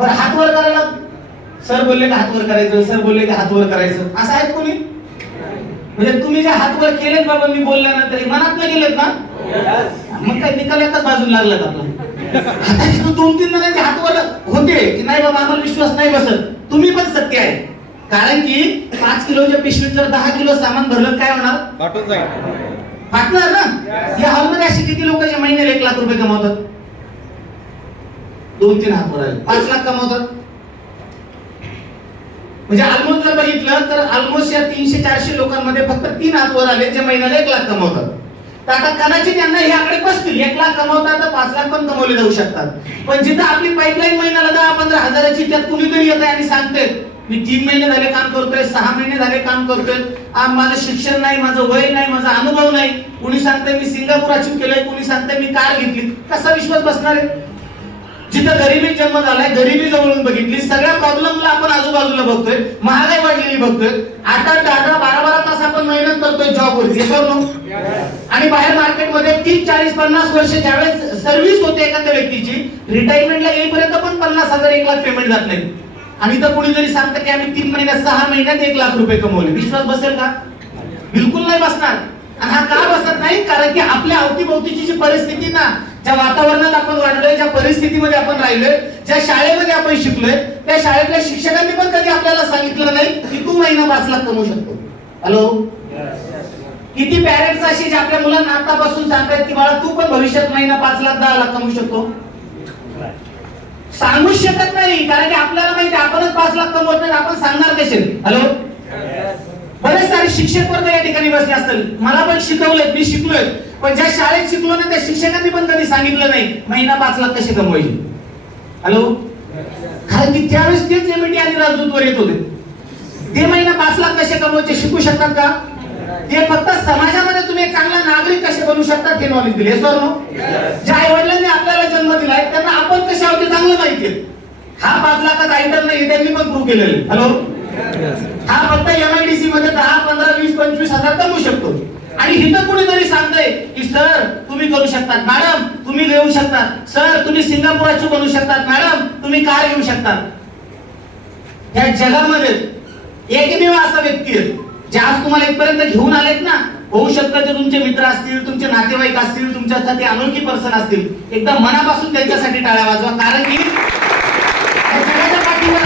बरं हात वर करायला सर बोलले का हात वर करायचं, सर बोलले की हात वर करायचं, असं आहेत कोणी? म्हणजे तुम्ही जे हात वर केलेत बाबा मी बोलल्यानंतर मनात गेलेत ना, मग काय निकाल एकाच बाजूला लागलात आपला. हाताची 2-3 जणांचे हात वर होते की नाही बाबा आम्हाला विश्वास नाही बसत, तुम्ही पण सत्य आहे. कारण की 5 किलोच्या पिशवीत जर 10 किलो सामान भरलं काय होणार? फाटून जाईल. फाटणार ना. या हॉलमध्ये असे किती लोक जे महिन्याला 1 लाख रुपये कमावतात? 2-3 हात वर आले 5 लाख कमावतात. म्हणजे ऑलमोस्ट जर बघितलं तर ऑलमोस्ट या 300-400 लोकांमध्ये फक्त 3 हात वर आले जे महिन्याला 1 लाख कमवतात. तर आता कदाचित यांना हे आकडे बसतील, 1 लाख कमवतात तर 5 लाख पण कमवले जाऊ शकतात. पण जिथं आपली पाईपलाईन महिन्याला 10-15 हजाराची, त्यात कुणीतरी येत आहे आणि सांगते मी 3 महिने झाले काम करतोय, 6 महिने झाले काम करतोय, माझं शिक्षण नाही, माझं वय नाही, माझा अनुभव नाही, कुणी सांगतंय मी सिंगापूर अचीव केलंय, कुणी सांगतंय मी कार घेतली, कसा विश्वास बसणार आहे? जिथं गरिबी जन्म झालाय, गरिबी जवळून बघितली, सगळ्या प्रॉब्लेमला आपण आजूबाजूला बघतोय, महागाई वाढलेली बघतोय, 8-8, 10-10, 12-12 तास आपण मेहनत करतोय जॉबवरती, आणि बाहेर मार्केटमध्ये 30, 40, 50 वर्ष ज्यावेळेस सर्व्हिस होते एखाद्या व्यक्तीची, रिटायरमेंटला येईपर्यंत पण 50,000 1 लाख पेमेंट जात नाही. आणि इथं कुणीतरी सांगतं की आम्ही 3 महिन्यात 6 महिन्यात 1 लाख रुपये कमवले. विश्वास बसेल का? बिलकुल नाही बसणार. आणि हा का बसत नाही? कारण की आपल्या अवतीभोवतीची जी परिस्थिती ना, ज्या वातावरणात आपण वाढलोय, ज्या परिस्थितीमध्ये आपण राहिलोय, ज्या शाळेमध्ये आपण शिकलोय, त्या शाळेतल्या शिक्षकांनी पण कधी आपल्याला सांगितलं नाही की तू महिना 5 लाख कमवू शकतो. हॅलो, किती पॅरेंट्स असे जे आपल्या मुलांना आतापासून सांगतात की बाळा तू पण भविष्यात महिना 5 लाख 10 लाख कमवू शकतो? सांगूच शकत नाही, कारण की आपल्याला माहिती आपणच 5 लाख कमवत नाही, आपण सांगणार कसे? हॅलो, बरेच सारे शिक्षक वर्ग या ठिकाणी बसले असतील, मला पण शिकवलंय, मी शिकलोय, पण ज्या शाळेत शिकलो ना त्या शिक्षकांनी पण कधी सांगितलं नाही महिना 5 लाख कसे कमवायचे. हॅलो, कारण की त्यावेळेस तेच एमईटी आणि राजदूतवर येत होते, ते महिना 5 लाख कसे कमवायचे शिकू शकतात का? ते फक्त समाजामध्ये तुम्ही एक चांगला नागरिक कसे बनू शकतात हे नॉलेज दिले. ज्या आई वडिलांनी आपल्याला जन्म दिलाय त्यांना आपण कसे आहोत ते चांगलं माहितीये. हा 5 लाखाचा आयटम नाही, त्यांनी पण प्रूव्ह केलेले. हॅलो, हा फक्त एमआयडीसी मध्ये 10, 15, 20, 25 हजार कमवू शकतो. आणि इथं कुणीतरी सांगतंय की सर तुम्ही करू शकतात, मॅडम तुम्ही घेऊ शकतात, सर तुम्ही सिंगापुराची बनू शकतात, मॅडम तुम्ही कार घेऊ शकतात. या जगामध्ये एकमेव असा व्यक्ती आहे जे आज तुम्हाला इथपर्यंत घेऊन आलेत ना, होऊ शकतं ते तुमचे मित्र असतील, तुमचे नातेवाईक असतील, तुमच्यासाठी अनोळखी पर्सन असतील, एकदम मनापासून त्यांच्यासाठी टाळ्या वाजवा. कारण की जगाच्या पाठीवर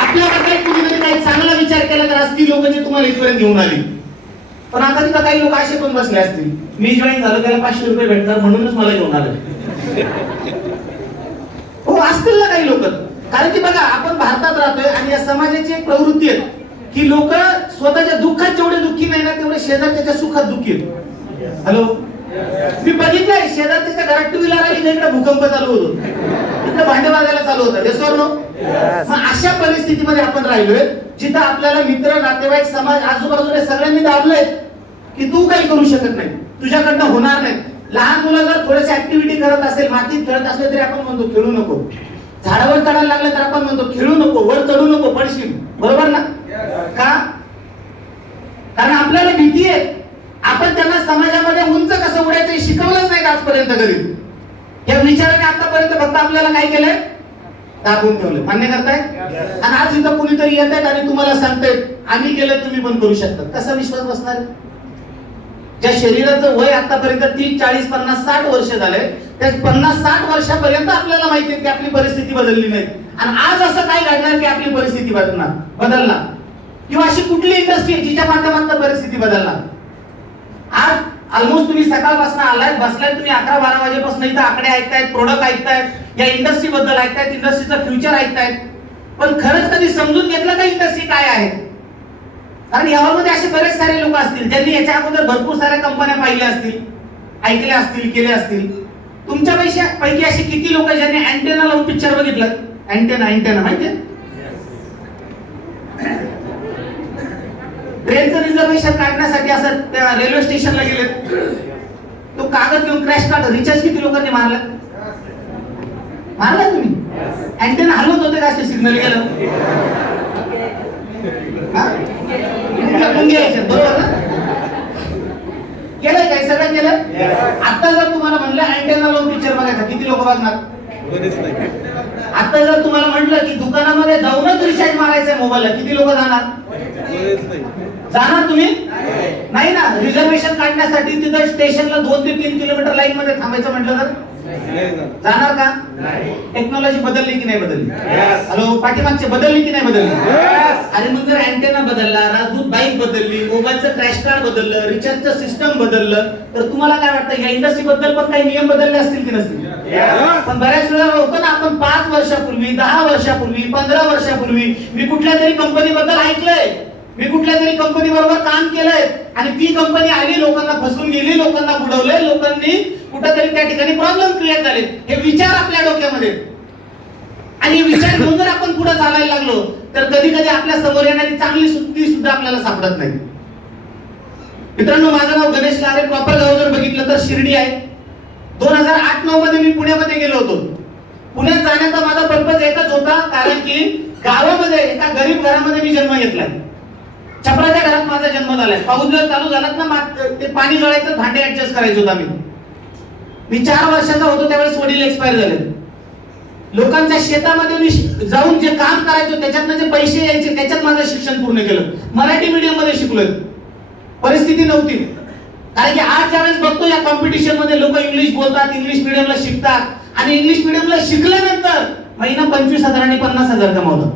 आपल्याबद्दल कुणीतरी काही चांगला विचार केला तर असतील लोक जे तुम्हाला इथपर्यंत घेऊन आली. पण आता तिथं काही लोक असे पण बसले असतील, मी जॉईन झालो त्याला 500 रुपये भेटतात म्हणूनच मला घेऊन आले. हो असतील ना काही लोक. कारण की बघा आपण भारतात राहतोय आणि या समाजाची एक प्रवृत्ती आहे की लोक स्वतःच्या दुःखात जेवढे दुःखी नाही ना तेवढे शेजारच्या सुखात दुःखी आहेत. हॅलो, मी बघितलंय शेजारच्या घरात 2 व्हीलर आली इकडे भूकंप चालू होतो, इकडे भांडे वाजायला चालू होतं. हे सोड नो. मग अशा परिस्थितीमध्ये आपण राहिलोय जिथं आपल्याला मित्र नातेवाईक समाज आजूबाजूला सगळ्यांनी दाबलंय की तू काही करू शकत नाही, तुझ्याकडनं होणार नाही. लहान मुलं जर थोडेसे ऍक्टिव्हिटी करत असेल, मातीत खेळत असले तरी आपण म्हणतो खेळू नको, झाडावर चढायला लागलं तर आपण म्हणतो खेळू नको, वर चढू नको, पडशील. बरोबर ना? का? कारण आपल्याला भीती आहे. आपण त्यांना समाजामध्ये उंच कसं उडायचं हे शिकवलंच नाही आजपर्यंत कधी. या विचाराने आतापर्यंत फक्त आपल्याला काय केलंय? दाबून ठेवलं. मान्य करताय? आणि आज इथं कुणीतरी येत आहेत आणि तुम्हाला सांगतायत आम्ही केलं तुम्ही पण करू शकता. कसा विश्वास बसणार? ज्या शरीराचं वय आतापर्यंत 30, 40, 50, 60 वर्ष झाले, त्या 50-60 वर्षापर्यंत आपल्याला माहिती आहे की आपली परिस्थिती बदलली नाही. आणि आज असं काय घडणार की आपली परिस्थिती बदलणार किंवा अशी कुठली इंडस्ट्री जिच्या माध्यमातून परिस्थिती बदलणार? आज ऑलमोस्ट तुम्ही सकाळपासून आलाय, बसलाय, तुम्ही 11-12 वाजेपासून इथं आकडे ऐकतायत, प्रोडक्ट ऐकतायत, या इंडस्ट्री बद्दल ऐकतायत, इंडस्ट्रीचं फ्युचर ऐकतायत. पण खरंच कधी समजून घेतलं का इंडस्ट्री काय आहे? कारण यामध्ये असे बरेच सारे लोक असतील ज्यांनी याच्या अगोदर भरपूर साऱ्या कंपन्या पाहिल्या असतील, ऐकल्या असतील, केल्या असतील. तुमच्या पैकी असे किती लोक ज्यांनी अँटेना लावून पिक्चर बघितलं? अँटेना माहितीये? ट्रेनचं रिझर्वेशन काढण्यासाठी असं रेल्वे स्टेशनला गेले, तो कागद घेऊन क्रॅश कार्ड रिचार्ज किती लोकांनी मारला तुम्ही? अँटेना हलवत होते का असे सिग्नल गेलं? बरोबर ना? केलंय काय? सगळं केलं. आता जर तुम्हाला म्हणलं अँटेना लावून पिक्चर बघायचा, किती लोक बघणार? आता जर तुम्हाला म्हटलं की दुकानामध्ये जाऊनच रिचार्ज मारायचा मोबाईलला, किती लोक जाणार? जाणार तुम्ही? नाही ना. रिझर्वेशन काढण्यासाठी तिथं स्टेशनला 2 ते 3 किलोमीटर लाईन मध्ये थांबायचं म्हटलं तर जाणार का? टेक्नॉलॉजी बदलली की नाही बदलली? हॅलो, पाठीमागचे बदलली की नाही बदलली? अरे मग जर अँटेना बदलला, राजदूत बाईक बदलली, मोबाईलचं क्रॅश कार्ड बदललं, रिचार्जचं सिस्टम बदललं, तर तुम्हाला काय वाटतं या इंडस्ट्री बद्दल पण काही नियम बदलले असतील की नसतील? पण बऱ्याच वेळा होतं ना, आपण 5 वर्षापूर्वी, 10 वर्षापूर्वी, 15 वर्षापूर्वी मी कुठल्या तरी कंपनी बद्दल ऐकलंय, मी कुठल्या तरी कंपनी बरोबर काम केलंय आणि ती कंपनी आली, लोकांना फसवून गेली, लोकांना बुडवलंय, लोकांनी कुठेतरी त्या ठिकाणी प्रॉब्लेम क्रिएट झाले. हे विचार आपल्या डोक्यामध्ये आणि विचार घेऊन जर आपण पुढे चालायला लागलो तर कधी कधी आपल्या समोर येणारी चांगली सुट्टी सुद्धा आपल्याला सापडत नाही. मित्रांनो, माझं नाव गणेश लारे, प्रॉपर गाव जर बघितलं तर शिर्डी आहे. 2008-9 मध्ये मी पुण्यामध्ये गेलो होतो. पुण्यात जाण्याचा माझा पर्पज एकच होता, कारण की गावामध्ये एका गरीब घरामध्ये मी जन्म घेतलाय. छपराच्या घरात माझा जन्म झालाय. पाऊस जर चालू झालात ना, ते पाणी गळायचं, भांडे ऍडजस्ट करायचं होता मी 4 वर्षाचा होतो त्यावेळेस वडील एक्सपायर झाले. लोकांच्या शेतामध्ये मी जाऊन जे काम करायचो त्याच्यातनं जे पैसे यायचे त्याच्यात माझं शिक्षण पूर्ण केलं. मराठी मीडियम मध्ये शिकलोय. परिस्थिती नव्हती, कारण की आज ज्यावेळेस बघतो या कॉम्पिटिशन मध्ये लोक इंग्लिश बोलतात, इंग्लिश मीडियमला शिकतात आणि इंग्लिश मीडियमला शिकल्यानंतर महिना 25,000 आणि 50,000 कमावतात.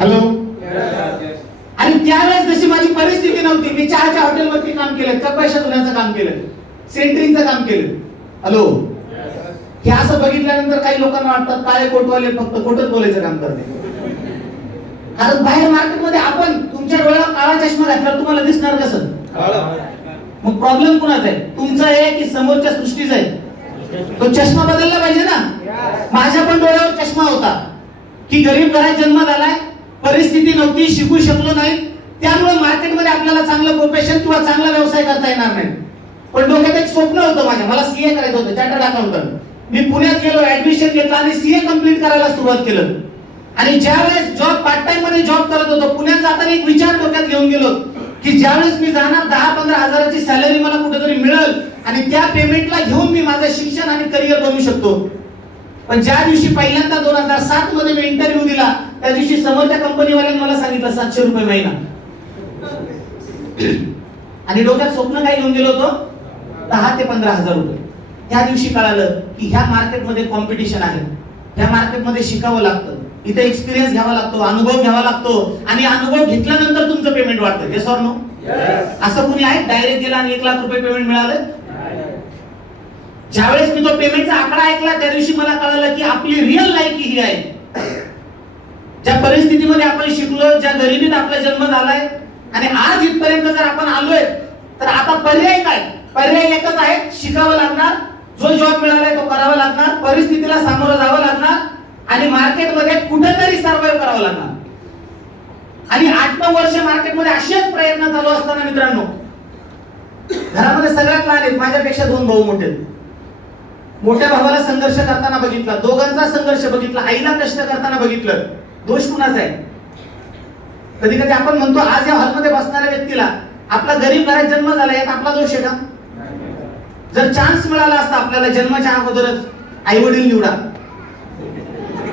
हॅलो, आणि त्यावेळेस जशी माझी परिस्थिती नव्हती, मी चहाच्या हॉटेलवरती काम केलं, कपाशा धुण्याचं काम केलं, सेंटरिंगचं काम केलं. हॅलो, हे असं बघितल्यानंतर काही लोकांना वाटतं काळे कोटवाले फक्त खोटच बोलायचं काम करते. कारण बाहेर मार्केटमध्ये आपण तुमच्या डोळ्यावर काळा चष्मा घातल्यावर तुम्हाला दिसणार कसं? मग प्रॉब्लेम कुणाचा आहे? तुमचा आहे की समोरच्या सृष्टीचा आहे? तो चष्मा बदलला पाहिजे ना. माझ्या पण डोळ्यावर चष्मा होता की गरीब घरात जन्म झालाय, परिस्थिती नव्हती, शिकू शकलो नाही, त्यामुळे मार्केटमध्ये आपल्याला चांगलं प्रोफेशन किंवा चांगला व्यवसाय करता येणार नाही. पण डोक्यात एक स्वप्न होतं माझ्या, मला सीए करायचं होतं, चार्टर्ड अकाउंटंट. मी पुण्यात गेलो, ऍडमिशन घेतलं आणि सीए कंप्लीट करायला सुरुवात केलं. आणि ज्यावेळेस जॉब पार्ट टाइम मध्ये जॉब करत होतो, पुण्यात जाताना एक विचार डोक्यात घेऊन गेलो की ज्यावेळेस मी जाणार 10-15 हजाराची सॅलरी मला कुठेतरी मिळेल आणि त्या पेमेंटला घेऊन मी माझं शिक्षण आणि करिअर बनवू शकतो. पण ज्या दिवशी पहिल्यांदा 2007 मध्ये मी इंटरव्ह्यू दिला, त्या दिवशी समोरच्या कंपनीवाल्यांनी मला सांगितलं 700 रुपये महिना. आणि डोक्यात स्वप्न काय घेऊन गेलो होतो? 10 ते 15 हजार रुपये. त्या दिवशी कळालं की ह्या मार्केटमध्ये कॉम्पिटिशन आहे, ह्या मार्केटमध्ये शिकावं लागतं, इथे एक्सपिरियन्स घ्यावा लागतो, अनुभव घ्यावा लागतो आणि अनुभव घेतल्यानंतर तुमचं पेमेंट वाढतं. Yes or no? असं कोणी आहे डायरेक्ट गेला आणि 1 लाख रुपये पेमेंट मिळालं? ज्यावेळेस मी तो पेमेंटचा आकडा ऐकला त्या दिवशी मला कळालं की आपली रिअल लायकी ही आहे. ज्या परिस्थितीमध्ये आपण शिकलो, ज्या गरिबीत आपला जन्म झालाय आणि आज इथपर्यंत जर आपण आलोय, तर आता पर्याय काय? पर्याय एकच आहे, शिकावं लागणार, जो जॉब मिळालाय तो करावा लागणार, परिस्थितीला सामोरं जावं लागणार आणि मार्केटमध्ये कुठेतरी सर्व्हाइव्ह करावं लागणार. आणि 8-9 वर्ष मार्केटमध्ये असेच प्रयत्न चालू असताना मित्रांनो, घरामध्ये सगळ्यात लहान आहेत, माझ्यापेक्षा 2 भाऊ मोठे. मोठ्या भावाला संघर्ष करताना बघितला, दोघांचा संघर्ष बघितला, आईला कष्ट करताना बघितलं. दोष कुणाचा आहे? कधी कधी आपण म्हणतो आज या हॉलमध्ये बसणाऱ्या व्यक्तीला आपला गरीब घरात जन्म झाला यात आपला दोष आहे का? जर चान्स मिळाला असता आपल्याला जन्माच्या अगोदरच आई वडील निवडा,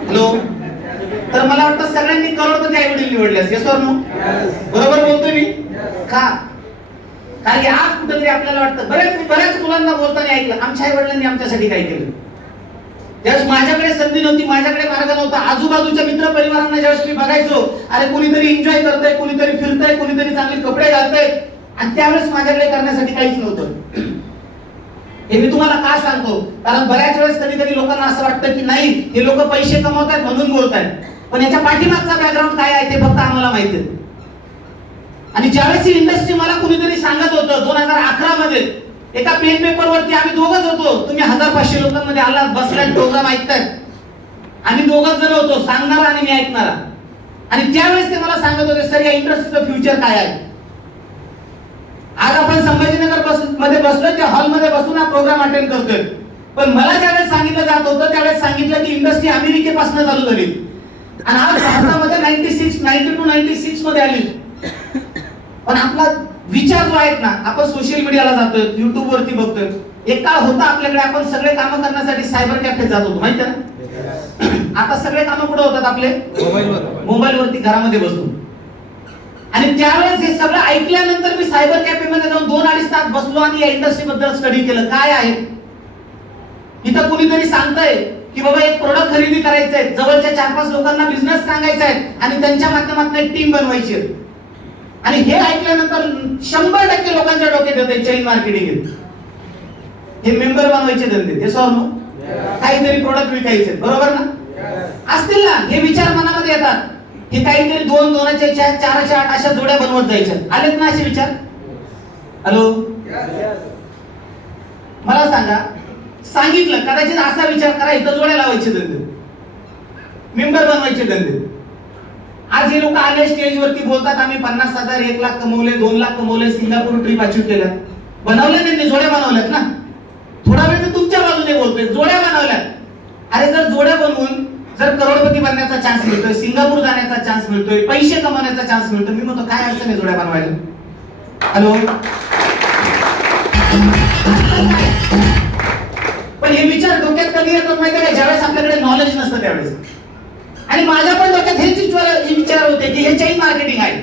हॅलो, तर मला वाटतं सगळ्यांनी करोडपती आई वडील निवडले असते. Yes or no? बरोबर बोलतोय मी का? कारण की आज कुठेतरी आपल्याला वाटतं, बऱ्याच मुलांना बोलताना ऐकलं आमच्या आई वडिलांनी आमच्यासाठी काय केलं. ज्यावेळेस माझ्याकडे संधी नव्हती, माझ्याकडे मार्ग नव्हता, आजूबाजूच्या मित्र परिवारांना ज्यावेळेस मी बघायचो, अरे कोणीतरी एन्जॉय करतंय, कोणीतरी फिरतंय, कोणीतरी चांगले कपडे घालतंय, आणि त्यावेळेस माझ्याकडे करण्यासाठी काहीच नव्हतं. हे मी तुम्हाला का सांगतो? कारण बऱ्याच वेळेस कधी कधी लोकांना असं वाटतं की नाही, हे लोक पैसे कमवतात म्हणून बोलतायत, पण याच्या पाठीमागचा बॅकग्राऊंड काय आहे ते फक्त आम्हाला माहिती आहे. आणि ज्यावेळेस ही इंडस्ट्री मला कुणीतरी सांगत होतं 2011 मध्ये, एका पेन पेपर वरती आम्ही दोघच होतो, तुम्ही 1000-500 लोकांमध्ये आलात, बसलात, प्रोग्राम ऐकतायत, आम्ही दोघच जण होतो, सांगणारा आणि मी ऐकणारा. आणि त्यावेळेस ते मला सांगत होते सर या इंडस्ट्रीचं फ्युचर काय आहे. आज आपण संभाजीनगर मध्ये बसलोय, त्या हॉलमध्ये बसून हा प्रोग्राम अटेंड करतोय, पण मला ज्यावेळेस सांगितलं जात होतं त्यावेळेस सांगितलं की इंडस्ट्री अमेरिकेपासून चालू झाली आणि आज भारतामध्ये 92-96 मध्ये आली. पण आपला विचार जो आहे ना, आपण सोशल मीडियाला जातोय, युट्यूब वरती बघतोय, एक काळ होता आपल्याकडे, आपण सगळे कामं करण्यासाठी सायबर कॅफे जात होतो, माहिती आहे ना? आता सगळे कामं कुठे होतात आपले? मोबाईल वरती घरामध्ये बसून. आणि त्यावेळेस हे सगळं ऐकल्यानंतर मी सायबर कॅफे मध्ये जाऊन 2-2.5 तास बसलो आणि या इंडस्ट्री बद्दल स्टडी केलं. काय आहे इथं? कुणीतरी सांगतंय की बाबा एक प्रोडक्ट खरेदी करायचं आहे, जवळच्या 4-5 लोकांना बिझनेस सांगायचा आहे आणि त्यांच्या माध्यमातून एक टीम बनवायची आहे. आणि हे ऐकल्यानंतर 100% लोकांच्या डोक्यात येते चेन मार्केटिंग, हे मेंबर बनवायचे धंदे, हे सॉर्म काहीतरी प्रोडक्ट विकायचे, बरोबर ना? असतील ना हे विचार मनामध्ये येतात, हे काहीतरी 2-2चे 4चे 8 अशा जोड्या बनवत जायच्या. आलेत ना असे विचार? हॅलो, मला सांगा, सांगितलं कदाचित असा विचार करा, इथं जोड्या लावायचे धंदे, मेंबर बनवायचे धंदे. आज हे लोक आले स्टेजवरती बोलतात आम्ही 50,000 1 लाख कमवले, 2 लाख कमवले, सिंगापूर ट्रिप अचीव केल्या. बनवल्या त्यांनी, जोड्या बनवल्यात ना. थोडा वेळ मी तुमच्या बाजूने बोलतोय, जोड्या बनवल्यात. अरे जर जोड्या बनवून जर करोडपती बनण्याचा चान्स मिळतोय, सिंगापूर जाण्याचा चान्स मिळतोय, पैसे कमवण्याचा चान्स मिळतोय, मी म्हणतो काय अडचण आहे जोड्या बनवायला? हॅलो, पण हे विचार डोक्यात कधी येतात माहिती आहे का? ज्यावेळेस आपल्याकडे नॉलेज नसतं त्यावेळेस. आणि माझ्या पण डोक्यात हेच विचार होते की हे चेन मार्केटिंग आहे.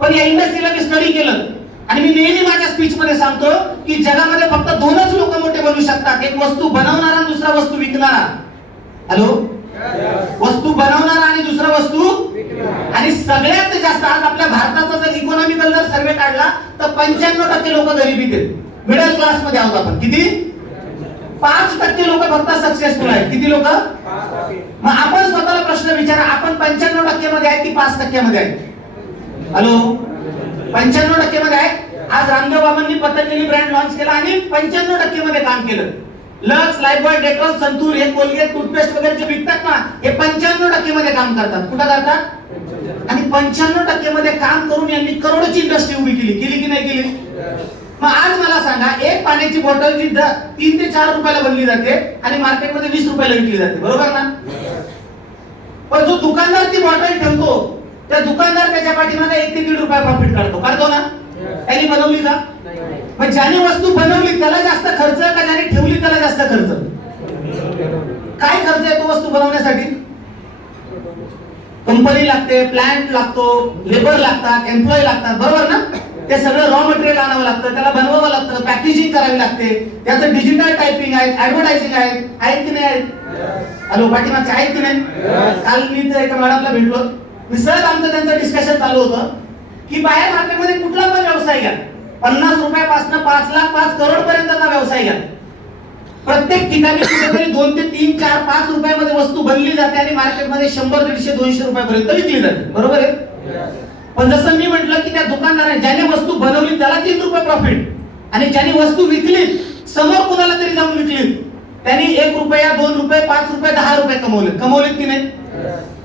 पण या इंडस्ट्रीला मी स्टडी केलं आणि मी नेहमी माझ्या स्पीच मध्ये सांगतो की जगामध्ये फक्त 2च लोक मोठे बनू शकतात, एक वस्तू बनवणारा, दुसरा वस्तू विकणारा. हॅलो, वस्तू बनवणारा आणि दुसरा वस्तू. आणि सगळ्यात जास्त आज आपल्या भारताचा जर इकॉनॉमिकल जर सर्वे काढला तर 95% लोक गरिबीत आहेत, मिडल क्लास मध्ये आहोत आपण. किती? 5% लोक फक्त सक्सेसफुल आहेत. किती लोक? मग आपण स्वतःला प्रश्न विचारा, आपण 95% मध्ये आहेत की 5% मध्ये आहेत? हॅलो, 95% मध्ये आहेत. आज रामदेव बाबांनी पतंजली ब्रँड लॉन्च केला आणि 95% मध्ये काम केलं. लक्स, लाइफबॉय, डेटॉल, संतूर, हे कोलगेट, टूथपेस्ट वगैरे जे विकतात ना, हे 95% मध्ये काम करतात. कुठं करतात? आणि 95% मध्ये काम करून यांनी करोडोची इंडस्ट्री उभी केली. केली की नाही केली? मग आज मला सांगा, एक पाण्याची बॉटल जी 3 ते 4 रुपयाला बनली जाते आणि मार्केटमध्ये 20 रुपयाला विकली जाते, बरोबर ना? पण जो दुकानदार ती बॉटल ठेवतो, त्या दुकानदार त्याच्या पाठीमागे 1 ते 1.5 रुपया प्रॉफिट काढतो ना? त्यांनी बनवली का? मग ज्याने वस्तू बनवली त्याला जास्त खर्च का ज्याने ठेवली त्याला जास्त खर्च? काय खर्च येतो वस्तू बनवण्यासाठी? कंपनी लागते, प्लांट लागतो, लेबर लागतात, एम्प्लॉय लागतात, बरोबर ना? ते सगळं रॉ मटेरियल आणावं लागतं, त्याला बनवावं लागतं, पॅकेजिंग करावी लागते, त्याचं डिजिटल टायपिंग आहे, ऍडव्हर्टायझिंग आहे, आहेत की नाही? हॅलो, पाठीमागचे आहेत की नाही? काल मी तर एका मॅडमला भेटलो, मी सहज आमचं त्यांचं डिस्कशन चालू होतं की बाहेर मार्केटमध्ये कुठला पण व्यवसाय घ्या, 50 रुपयापासून 5 लाख 5 करोड पर्यंतचा व्यवसाय घ्या, प्रत्येक ठिकाणी कुठेतरी 2 ते 3, 4, 5 रुपयामध्ये वस्तू बनली जाते आणि मार्केटमध्ये 100, 150, 200 रुपयापर्यंत विकली जाते, बरोबर आहे? पण जसं मी म्हटलं की त्या दुकानदाराने ज्याने वस्तू बनवली त्याला 3 रुपये प्रॉफिट, आणि ज्याने वस्तू विकली समोर कुणाला तरी जाऊन विकली त्यांनी 1 रुपया, 2 रुपये, 5 रुपये, 10 रुपये कमवलेत की नाही?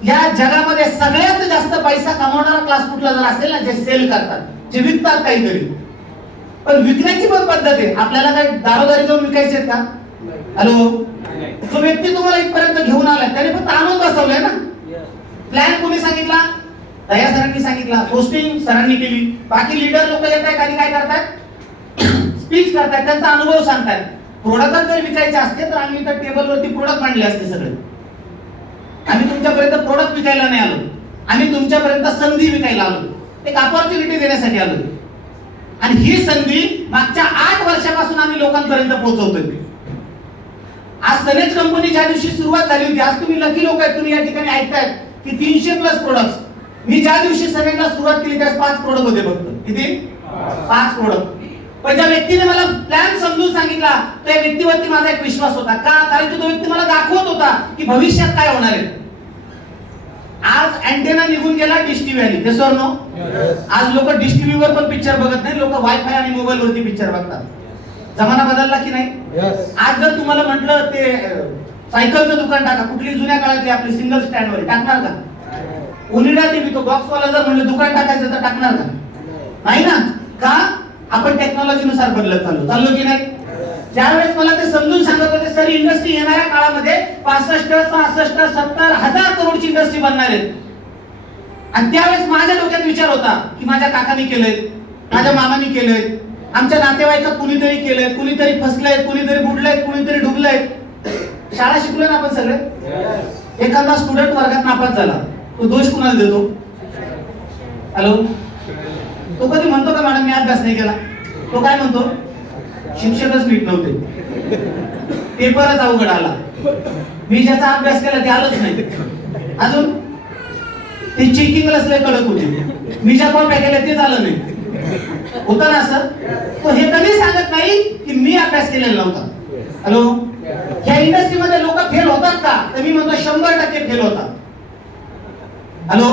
या जगामध्ये सगळ्यात जास्त पैसा कमवणारा क्लास कुठला जर असेल ना, जे सेल करतात, जे विकतात काहीतरी. पण विकण्याची पण पद्धत आहे. आपल्याला काय दारोदारी जाऊन विकायचे का? हॅलो, जो व्यक्ती तुम्हाला इथपर्यंत घेऊन आला त्याने फक्त आणून बसवलंय ना. प्लॅन कोणी सांगितला? दया सरांनी सांगितला, पोस्टिंग सरांनी केली. बाकी लीडर लोक येत आहेत आणि काय करतात? स्पीच करतात, त्यांचा अनुभव सांगतात. प्रोडक्ट जर विकायचे असते तर आम्ही त्या टेबलवरती प्रोडक्ट मांडले असते सगळे. आम्ही तुमच्यापर्यंत प्रोडक्ट विकायला नाही आलो, आम्ही तुमच्यापर्यंत संधी विकायला आलो, एक अपॉर्च्युनिटी देण्यासाठी आलो. आणि ही संधी मागच्या 8 वर्षापासून आम्ही लोकांपर्यंत पोहोचवतोय. आज सनेज कंपनी ज्या दिवशी सुरुवात झाली होती, आज तुम्ही लकी लोक आहेत, तुम्ही या ठिकाणी ऐकतायत की 300+ प्रोडक्ट्स. मी ज्या दिवशी सनेजला सुरुवात केली त्यास 5 प्रोडक्ट होते फक्त. किती? 5 प्रोडक्ट. पण ज्या व्यक्तीने मला प्लॅन समजून सांगितला त्या व्यक्तीवरती माझा एक विश्वास होता. का? कारण की तो व्यक्ती मला दाखवत होता की भविष्यात काय होणार आहे. आज अँटेना निघून गेला डिश टीव्ही आली, ते सर नो. आज लोक डिश टीव्ही वर पण पिक्चर बघत नाही, लोक वायफाय आणि मोबाईल वरती पिक्चर बघतात. जमाना बदलला की नाही? आज जर तुम्हाला म्हटलं ते सायकलचं दुकान टाका, कुठली जुन्या काळातली आपली सिंगल स्टँड वर, टाकणार का? ओनिडा टीव्ही तो बॉक्स वाला जर म्हणलं दुकान टाकायचं तर टाकणार का? नाही ना. का? आपण टेक्नॉलॉजीनुसार बदलत चाललो की नाही? ज्यावेळेस मला ते समजून सांगत होते सर इंडस्ट्री येणाऱ्या काळामध्ये 65, 66, 70 हजार करोडची इंडस्ट्री बनणार आहे. आणि त्यावेळेस माझ्या डोक्यात विचार होता की माझ्या काकांनी केलंय, माझ्या मामांनी केलंय, आमच्या नातेवाईकात कुणीतरी केलंय, कुणीतरी फसलंय, कुणीतरी बुडलंय, कुणीतरी डुबलंय. शाळा शिकलोय ना आपण सगळे. एखादा स्टुडंट वर्गात नापास झाला, तो दोष कुणाला देतो? हॅलो, तो कधी म्हणतो का मॅडम मी अभ्यास नाही केला? तो काय म्हणतो? शिक्षकच नीट नव्हते, पेपरच अवघड आला, मी ज्याचा अभ्यास केला ते आलंच नाही, अजून ते चेकिंगला लय कडक होते, मी ज्या कॉप्या केल्या तेच आलं नाही. होतं ना असं? तो हे कधी सांगत नाही की मी अभ्यास केलेला नव्हता. हॅलो, ह्या इंडस्ट्रीमध्ये लोक फेल होतात का? तर मी म्हणतो 100% फेल होतात. हॅलो,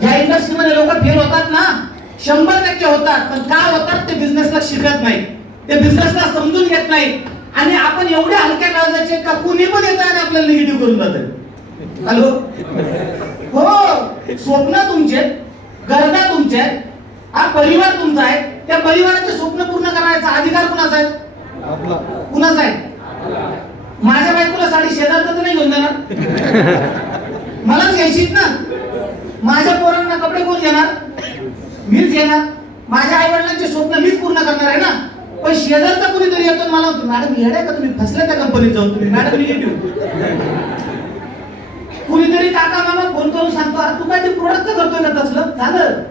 ह्या इंडस्ट्रीमध्ये लोक फेल होतात ना, 100% होतात. पण का होतात? ते बिझनेसला शिकत नाही, ते बिझनेसला समजून घेत नाही. आणि आपण एवढे हलक्या काळजाचे का कुणी पण येत आणि आपल्याला निगेटिव्ह करून जात. हॅलो, हो, स्वप्न तुमचे, गरजा तुमच्या, हा परिवार तुमचा आहे, त्या परिवाराचे स्वप्न पूर्ण करायचा अधिकार कुणाचा आहे? कुणाचा आहे? माझ्या बायकोला साडी शेजारचं तर नाही घेऊन देणार, मलाच घ्यायचीच ना. माझ्या पोरांना कपडे कोण घेणार? मीच घेणार. माझ्या आई वडिलांचे स्वप्न मीच पूर्ण करणार आहे ना. पण शेजारचा कुणीतरी येतो मला होतो, मॅडम येडे का तुम्ही, फसले त्या कंपनीत जाऊन तुम्ही? Madam negative. कुणीतरी काका मामा फोन करून सांगतो, अरे तू काय ते प्रोडक्ट करतोय ना तसलं झालं.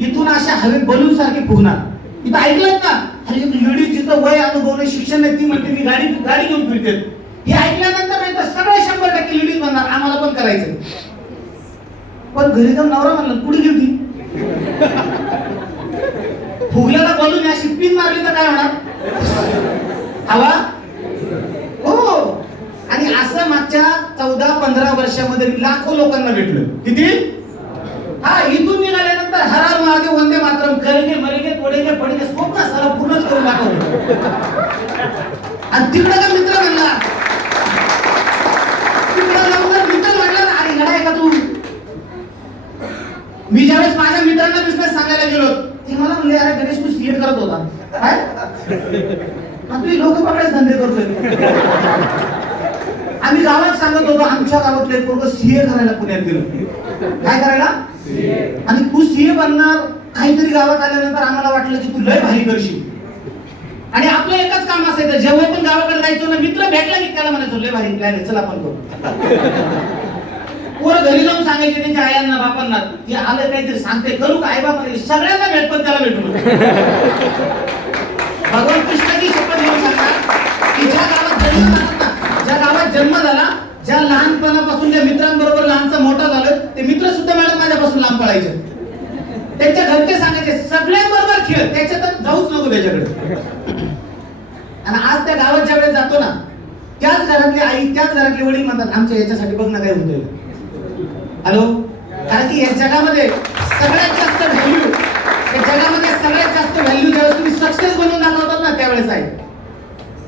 इथून अशा हवेत बलून सारखे फुगणार. इथं ऐकलं का? अरे लेडीज जिथं वय अनुभवलं शिक्षण नाही ती म्हणते मी गाडी घेऊन फिरते. हे ऐकल्यानंतर नाही तर सगळे 100% लेडीज म्हणणार आम्हाला पण करायचं. पण घरी जाऊन नवरा म्हणलं कुठे गेली फुगल्याला बलून अशी पिन मारली तर काय होणार? हवा. हो, आणि असं मागच्या 14-15 वर्षामध्ये लाखो लोकांना भेटलं. किती? हा, इथून निघाल्यानंतर हर हर महादेव वंदे मातरम करेंगे मरेंगे तोडेंगे पडेंगे स्वप्न सारा पूर्णच करून दाखवलं. आणि तिकडे का मित्र म्हणला, तिकडे जाऊन मित्र म्हणला अरे घडाय का तू? मी ज्यावेळेस माझ्या मित्रांना बिझनेस सांगायला गेलो ते मला म्हणले अरे गणेश तू सीए करत होता काय? तुम्ही लोक पकडायचे धंदे करतोय. आम्ही गावात सांगत होतो आमच्या गावातले पोरग सीए करायला पुण्यात गेलो. काय करायला? आणि तू सीए बनणार. काहीतरी गावात आल्यानंतर आम्हाला वाटलं की तू लय भारी करशील. आणि आपलं एकच काम असायचं, जेव्हा पण गावाकडे जायचो ना मित्र भेटला की त्याला म्हणायचो लय भारी प्लॅन आहे चल आपण करू. पोरं घरी जाऊन सांगायचे त्यांच्या आयांना बापांना की आलं काहीतरी सांगते करू का? आई बाबा सगळ्यांना भेट पण त्याला भेटू. भगवान कृष्णाची शपथ घेऊन सांगतात की ज्या गावात जन्म झाला, ज्या लहानपणापासून ज्या मित्रांबरोबर लहानचा मोठा झालं ते मित्र सुद्धा मॅडम माझ्यापासून लांब पळायचे. त्यांच्या घरचे सांगायचे सगळ्यांबरोबर खेळ, त्याच्यात जाऊच नको त्याच्याकडे. आणि आज त्या गावात ज्यावेळेस जातो ना त्याच घरातली आई त्याच घरातले वडील म्हणतात आमच्या याच्यासाठी बघ ना काय होतंय. हॅलो, कारण की या जगामध्ये सगळ्यात जास्त व्हॅल्यू, या जगामध्ये सगळ्यात जास्त व्हॅल्यू ज्यावेळेस तुम्ही सक्सेस बनवून दाखवतात ना त्यावेळेस आहे.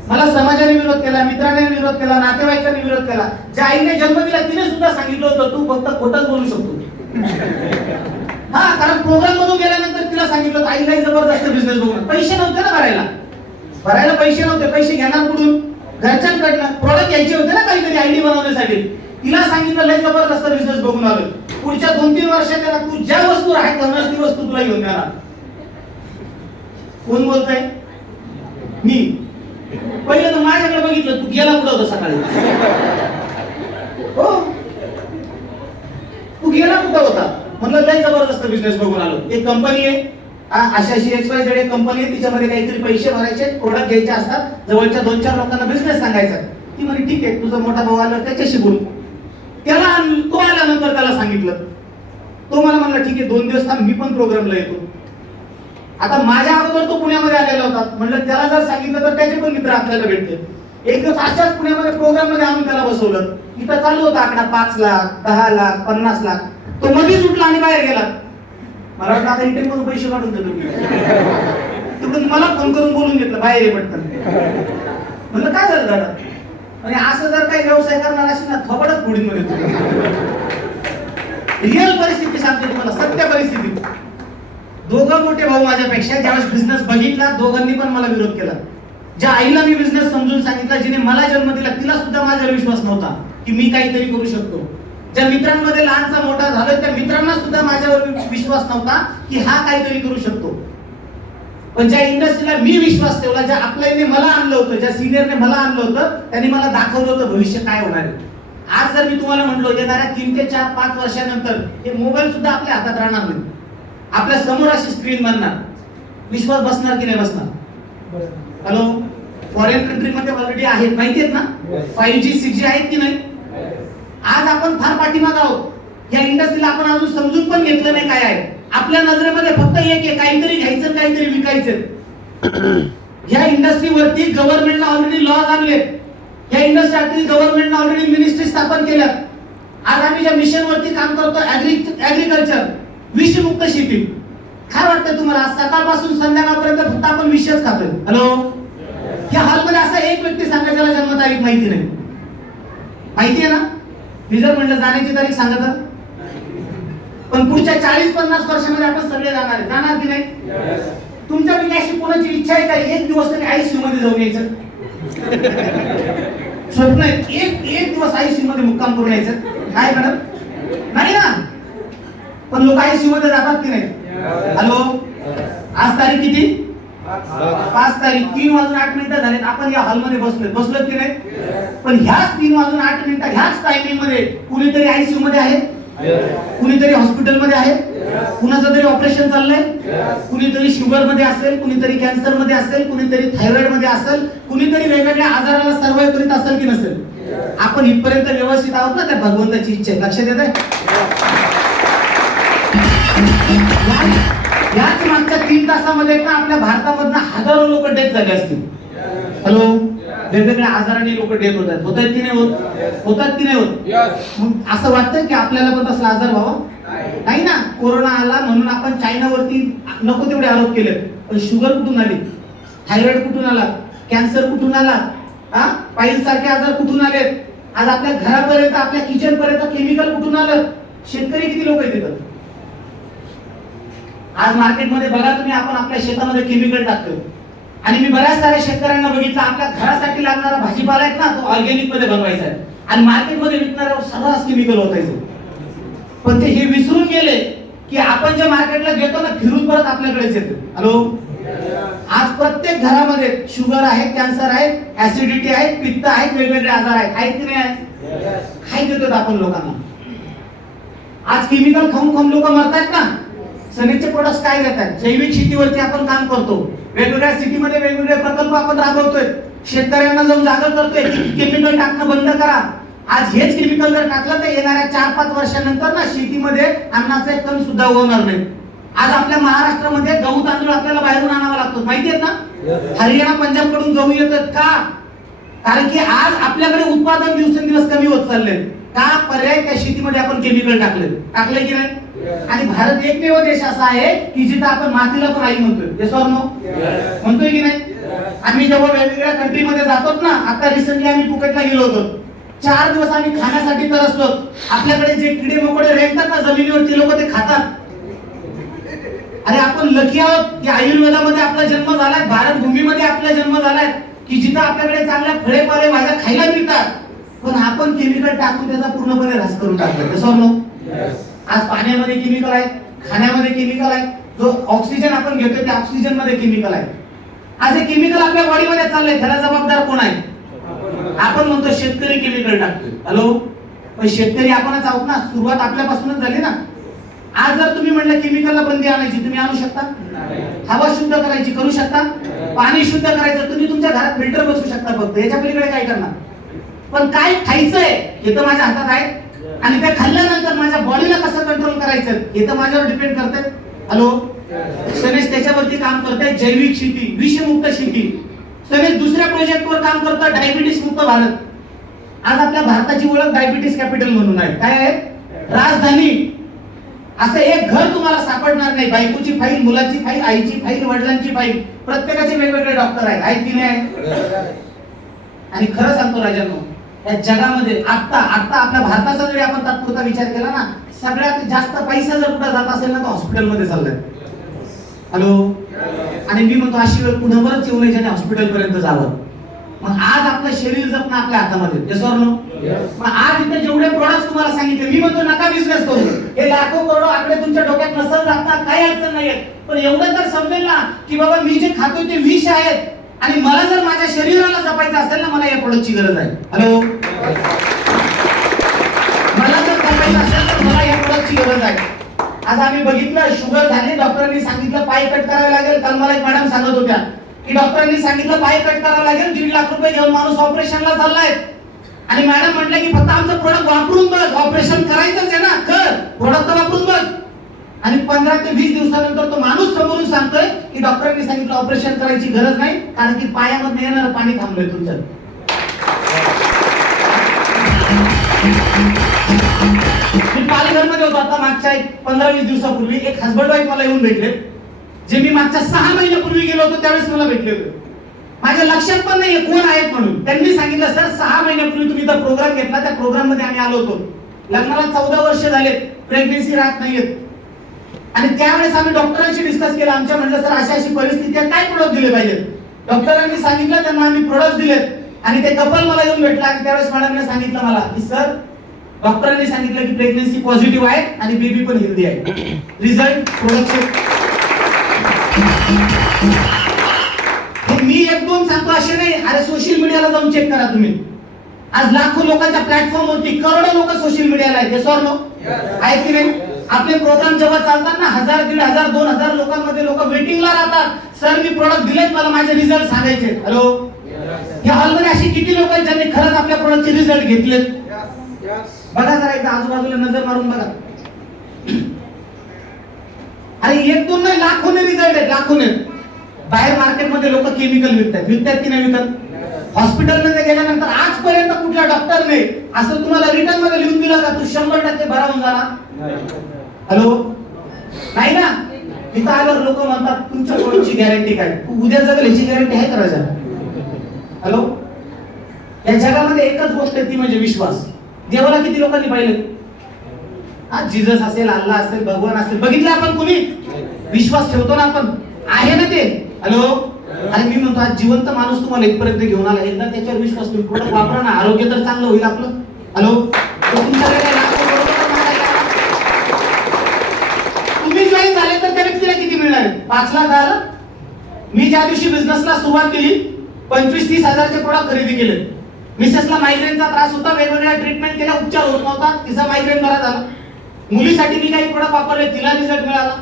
मला समाजाने विरोध केला, मित्राने विरोध केला, नातेवाईकांनी विरोध केला. ज्या आईने जन्म दिला तिने सुद्धा सांगितलं होतं तू फक्त खोटंच बोलू शकतो. हा, कारण प्रोग्राम मधून गेल्यानंतर तिला सांगितलं होतं आईलाही जबरदस्त बिझनेस बघून. पैसे नव्हते ना भरायला पैसे नव्हते. पैसे घेणार कुठून? घरच्यांकडनं. प्रोडक्ट घ्यायचे होते ना काहीतरी आयडी बनवण्यासाठी. तिला सांगितलं लय जबरदस्त बिझनेस बघून आलो. पुढच्या 2-3 वर्षात त्याला तू ज्या वस्तू राहत होणार ती वस्तू तुला घेऊन देणार. कोण बोलतंय? मी. पहिलं तर माझ्याकडे बघितलं तू गेला कुठं होता सकाळी? हो, तू गेला कुठं होता? म्हणलं लय जबरदस्त बिझनेस बघून आलो. एक कंपनी आहे, अशी XYZ एक कंपनी आहे, तिच्यामध्ये काहीतरी पैसे भरायचे, प्रोडक्ट घ्यायचे असतात, जवळच्या 2-4 लोकांना बिझनेस सांगायचा. ती म्हणे ठीक आहे, तुझा मोठा भाऊ आला त्याच्याशी बोल. त्याला तो आल्यानंतर त्याला सांगितलं. तो मला म्हणला ठीक आहे 2 दिवस थांब मी पण प्रोग्रामला येतो. आता माझ्या अगोदर तो पुण्यामध्ये आलेला होता. म्हणलं त्याला जर सांगितलं तर त्याचे पण मित्र आपल्याला भेटते. एक दिवस अशाच पुण्यामध्ये प्रोग्राम मध्ये आणून त्याला बसवलं. इथं चालू होता आकडा 5 लाख, 10 लाख, 50 लाख. तो मध्येच उठला आणि बाहेर गेला. मला वाटलं आता इंटेक मधून पैसे काढून देतो. तिकडून मला फोन करून बोलून घेतलं बाहेर ये पटकन. म्हणलं काय झालं दादा? आणि असं जर काही व्यवसाय करणार असेल ना थोडंच पुढीमध्ये रिअल परिस्थिती सांगतो तुम्हाला, सत्य परिस्थिती. दोघं मोठे भाऊ माझ्यापेक्षा ज्यावेळेस बिझनेस बघितला दोघांनी पण मला विरोध केला. ज्या आईला मी बिझनेस समजून सांगितला, जिने मला जन्म दिला, तिला सुद्धा माझ्यावर विश्वास नव्हता की मी काहीतरी करू शकतो. ज्या मित्रांमध्ये लहानचा मोठा झालं त्या मित्रांना सुद्धा माझ्यावर विश्वास नव्हता की हा काहीतरी करू शकतो. पण ज्या इंडस्ट्रीला मी विश्वास ठेवला, ज्या आपल्याने मला आणलं होतं, ज्या सिनियरने मला आणलं होतं, त्यांनी मला दाखवलं होतं भविष्य काय होणार आहे. आज जर मी तुम्हाला म्हणलो येणाऱ्या 3 ते 4-5 वर्षानंतर हे मोबाईल सुद्धा आपल्या हातात राहणार नाही, आपल्या समोर अशी स्क्रीन बनणार, विश्वास बसणार की नाही बसणार? हॅलो, फॉरेन कंट्री मध्ये ऑलरेडी आहेत, माहिती आहेत ना, 5G 6G आहेत की नाही? आज आपण फार पाठीमागे आहोत. या इंडस्ट्रीला आपण अजून समजून पण घेतलं नाही काय आहे. आपल्या नजरेमध्ये फक्त एक आहे, काहीतरी घ्यायचं काहीतरी विकायचं. या इंडस्ट्रीवरती गव्हर्नमेंटने ऑलरेडी लॉज आणले, या इंडस्ट्रीसाठी गव्हर्नमेंटने ऑलरेडी मिनिस्ट्री स्थापन केल्या. आज आम्ही ज्या मिशन वरती काम करतो ऍग्रीकल्चर, विषमुक्त शेती, काय वाटतं तुम्हाला? आज सकाळपासून संध्याकाळपर्यंत फक्त आपण विषच खातोय. हॅलो, या हॉलमध्ये असा एक व्यक्ती सांगा ज्याला जन्मतारीख माहिती नाही. माहिती आहे ना? मी जर म्हणलं जाण्याची तारीख सांगत, पण पुढच्या 40-50 वर्षामध्ये आपण सगळे जाणार आहे, जाणार की नाही? तुमच्यापैकी अशी कोणाची इच्छा आहे का एक दिवस तरी आयसीयू मध्ये जाऊन यायचं? स्वप्न आहे एक दिवस आयसीयू मध्ये मुक्काम करून यायचं? काय मॅडम? नाही ना. पण लोक आयसीयू मध्ये जातात की नाही? हॅलो, आज तारीख किती? 5 तारीख, 3:08 झालेत. आपण या हॉलमध्ये बसलो की नाही? पण ह्याच 3:08 ह्याच टायमिंग मध्ये कुणीतरी आयसीयू मध्ये आहे, कुणीतरी हॉस्पिटल मध्ये आहे, कुणाचं तरी ऑपरेशन चाललंय, कुणीतरी शुगर मध्ये असेल, कुणीतरी कॅन्सर मध्ये असेल, कुणीतरी थायरॉइड मध्ये असेल, कुणीतरी वेगवेगळ्या आजाराला सर्वाइव्ह करीत असेल की नसेल? आपण इथपर्यंत व्यवस्थित आहोत ना? त्या भगवंताची इच्छा आहे. लक्षात येत आहे? याच मागच्या 3 तासामध्ये ना आपल्या भारतामधनं हजारो लोक डेथ झाले असतील. हॅलो, वेगवेगळ्या आजाराने लोक डेथ होतात. होतात की नाही होत? होतात की नाही होत? मग असं वाटतं की आपल्याला पण तसला आजार व्हावा? नाही ना. कोरोना आला म्हणून आपण चायनावरती नको तेवढे आरोप केले, पण शुगर कुठून आली? थायरॉइड कुठून आला? कॅन्सर कुठून आला? पाईल सारखे आजार कुठून आले? आज आपल्या घरापर्यंत, आपल्या किचन पर्यंत केमिकल कुठून आलं? शेतकरी किती लोक येतात आज मार्केटमध्ये? बघा तुम्ही, आपण आपल्या शेतामध्ये केमिकल टाकतो. आणि मी बऱ्याच साऱ्या शेतकऱ्यांना बघितलं, आपल्या घरासाठी लागणारा भाजीपाला आहे ना, तो ऑर्गॅनिक मध्ये बनवायचा आहे, आणि मार्केटमध्ये विकणाऱ्यावर सर्रास केमिकल होतायचं. पण ते हे विसरून गेले की आपण जे मार्केटला घेतो ना, फिरून परत आपल्याकडेच येतो. हॅलो, आज प्रत्येक घरामध्ये शुगर आहे, कॅन्सर आहे, ऍसिडिटी आहे, पित्त आहे, वेगवेगळे आजार आहेत की नाही? काय देतो आपण लोकांना? आज केमिकल खाऊन खाऊन लोक मरतात ना. सनेचे प्रोडक्ट्स काय देतात? जैविक शेतीवरती आपण काम करतो, वेगवेगळ्या सिटीमध्ये वेगवेगळे प्रकल्प आपण राबवतोय, शेतकऱ्यांना जाऊन जागर करतोय की केमिकल टाकणं बंद करा. आज हेच केमिकल जर टाकलं तर येणाऱ्या 4-5 वर्षानंतर ना शेतीमध्ये अन्नाचा एक कण सुद्धा उगवणार नाही. आज आपल्या महाराष्ट्रामध्ये गहू तांदूळ आपल्याला बाहेरून आणावा लागतो, माहिती आहे ना? हरियाणा, पंजाब कडून गहू येतात का? कारण की आज आपल्याकडे उत्पादन दिवसेंदिवस कमी होत चालले. का? पर्याय त्या शेतीमध्ये आपण केमिकल टाकले की नाही? आणि भारत एकमेव देश असा आहे की जिथं आपण मातीला पण आई म्हणतोय. Yes or no? म्हणतोय की नाही? आम्ही जेव्हा वेगवेगळ्या कंट्रीमध्ये जातो ना, आता रिसेंटली आम्ही फुकटला गेलो होतो, 4 दिवस आम्ही खाण्यासाठी तरसलो. आपल्याकडे जे किडे मकोडे रेंगतात ना जमिनीवरती, लोक ते खातात. अरे आपण लकी आहोत की आयुर्वेदामध्ये आपला जन्म झालाय, भारत भूमीमध्ये आपला जन्म झालाय की जिथं आपल्याकडे चांगल्या फळे पाले भाज्या खायला मिळतात. पण आपण केमिकल टाकून त्याचा पूर्णपणे ऱ्हास करून टाकतो. Yes or no? आज पाण्यामध्ये केमिकल आहे, खाण्यामध्ये केमिकल आहे, जो ऑक्सिजन आपण घेतोय त्या ऑक्सिजन मध्ये केमिकल आहे. आज हे केमिकल आपल्या बॉडीमध्ये चाललंय, त्याला जबाबदार कोण आहे? आपण म्हणतो शेतकरी केमिकल टाकतोय. हॅलो, पण शेतकरी आपणच आहोत ना. सुरुवात आपल्यापासूनच झाली ना. आज जर तुम्ही म्हणलं केमिकलला बंदी आणायची, तुम्ही आणू शकता? हवा शुद्ध करायची करू शकता? पाणी शुद्ध करायचं तुम्ही तुमच्या घरात फिल्टर बसवू शकता, फक्त याच्या पलीकडे काय करणार? पण काय खायचंय हे तर माझ्या हातात आहे, आणि ते खाल्ल्यानंतर माझ्या बॉडीला कसं कंट्रोल करायचं हे तर माझ्यावर डिपेंड करते. हॅलो, सनेश त्याच्यावरती काम करते, जैविक शेती, विषमुक्त शेती. सनेश दुसऱ्या प्रोजेक्टवर काम करतं, डायबिटीस मुक्त भारत. आज आपल्या भारताची ओळख डायबिटीस कॅपिटल म्हणून आहे. काय आहे? राजधानी. असं एक घर तुम्हाला सापडणार नाही. बायकोची फाईल, मुलाची फाईल, आईची फाईल, वडिलांची फाईल, प्रत्येकाचे वेगवेगळे डॉक्टर आहेत की नाही? आणि खरं सांगतो राजांनो, या जगामध्ये आता आपल्या भारताचा जरी आपण तात्पुरता विचार केला ना, सगळ्यात जास्त पैसा जर कुठे जात असेल ना तर हॉस्पिटलमध्ये चाललाय. हॅलो, आणि मी म्हणतो अशी वेळ पुन्हा येऊ नये ज्याने हॉस्पिटल पर्यंत जावं. मग आज आपलं शरीर जपणं आपल्या हातामध्ये. Yes or no? मग आज इथे जेवढे प्रोडक्ट तुम्हाला सांगितले, मी म्हणतो नका बिझनेस करू, हे लाखो करोडो आकडे तुमच्या डोक्यात नसल जातात, काही अडचण नाहीये, पण एवढं तर समजेल ना की बाबा मी जे खातोय ते विष आहेत आणि मला जर माझ्या शरीराला जपायचं असेल ना, मला या प्रोडक्टची गरज आहे. हॅलो, मला जर जपायचं असेल तर मला या प्रोडक्टची गरज आहे. आज आम्ही बघितलं शुगर झाली, डॉक्टरांनी सांगितलं पाय कट करावे लागेल. काल मला एक मॅडम सांगत होत्या की डॉक्टरांनी सांगितलं पाय कट करावं लागेल, 1.5 लाख रुपये घेऊन माणूस ऑपरेशनला चाललाय. आणि मॅडम म्हटलं की फक्त आमचं प्रोडक्ट वापरून बघ, ऑपरेशन करायचंच आहे ना, कर प्रोडक्ट वापरून बघ. आणि 15 ते 20 दिवसानंतर तो माणूस समोरून सांगतोय की डॉक्टरांनी सांगितलं ऑपरेशन करायची गरज नाही, कारण की पायामध्ये येणारं पाणी थांबलंय तुमचं. मी पालघरमध्ये होतो आता मागच्या 15-20 दिवसापूर्वी. एक हसबंड वाईफ मला येऊन भेटले, जे मी मागच्या 6 महिन्यापूर्वी गेलो होतो त्यावेळेस मला भेटले होते. माझ्या लक्षात पण नाहीये कोण आहेत म्हणून. त्यांनी सांगितलं सर 6 महिन्यापूर्वी तुम्ही इथं प्रोग्राम घेतला, त्या प्रोग्राम मध्ये आम्ही आलो होतो. लग्नाला 14 वर्ष झाले, प्रेग्नन्सी राहत नाहीयेत. आणि त्यावेळेस आम्ही डॉक्टरांशी डिस्कस केलं. आमच्या म्हटलं सर अशी अशी परिस्थिती आहे, काय प्रोडक्ट दिले पाहिजेत. डॉक्टरांनी सांगितलं, त्यांना आम्ही प्रोडक्ट दिलेत. आणि ते कपल मला येऊन भेटला आणि त्यावेळेस मॅडमने सांगितलं मला की सर डॉक्टरांनी सांगितलं की प्रेग्नन्सी पॉझिटिव्ह आहे आणि बेबी पण हेल्दी आहे. रिझल्ट प्रोडक्ट मी 1-2 सांगतो असे नाही. अरे सोशल मीडियाला जाऊन चेक करा तुम्ही. आज लाखो लोकांच्या प्लॅटफॉर्म वरती करोडो लोक सोशल मीडियाला आहेत. Yes or no? आहेत की नाही? आपले प्रोग्राम जेव्हा चालतात ना, 1000, 1500, 2000 लोकांमध्ये लोक वेटिंगला राहतात. सर मी प्रोडक्ट दिलेत, मला माझे रिझल्ट सांगायचे. हॅलो, या हॉलमध्ये अशी किती लोक आहेत ज्यांनी खरंच आपल्या प्रोडक्टचे रिझल्ट घेतलेत? बघा जरा एकदा आजूबाजूला नजर मारून बघा. अरे 1-2 नाही, लाखोने रिझल्ट आहेत, लाखोने. बाहेर मार्केटमध्ये लोक केमिकल विकतात की नाही विकत? हॉस्पिटलमध्ये गेल्यानंतर आजपर्यंत कुठल्या डॉक्टरने असं तुम्हाला रिटर्न मध्ये लिहून दिलं का तू 100% बरा होऊन जाणार? हॅलो, नाही ना. इथं आल्यावर लोक म्हणतात तुमच्या प्रोडक्टची गॅरंटी काय? तू उद्या जगल याची गॅरंटी आहे का राजा? हॅलो, या जगामध्ये एकच गोष्ट आहे ती म्हणजे विश्वास. देवाला किती लोकांनी पाहिले? आज जीसस असेल, अल्लाह असेल, भगवान असेल, बघितलं आपण कुणी? विश्वास ठेवतो ना आपण, आहे ना ते. हॅलो, आणि मी म्हणतो आज जिवंत माणूस तुम्हाला इथपर्यंत घेऊन आला, एकदा त्याच्यावर विश्वास तुम्ही प्रोडक्ट वापरा ना, आरोग्य तर चांगलं होईल आपलं. हॅलो, तुम्ही जॉईन झाले तर त्या व्यक्तीला किती मिळणार? 5 लाख आलं. मी ज्या दिवशी बिझनेसला सुरुवात केली 25-30 हजारचे प्रोडक्ट खरेदी केले. मिसेसला मायग्रेनचा त्रास होता, वेगवेगळ्या ट्रीटमेंट केल्या, उपचार होत नव्हता, तिचा मायग्रेन बरा झाला. मुलीसाठी मी काही प्रोडक्ट वापरले, तिला रिझल्ट मिळाला.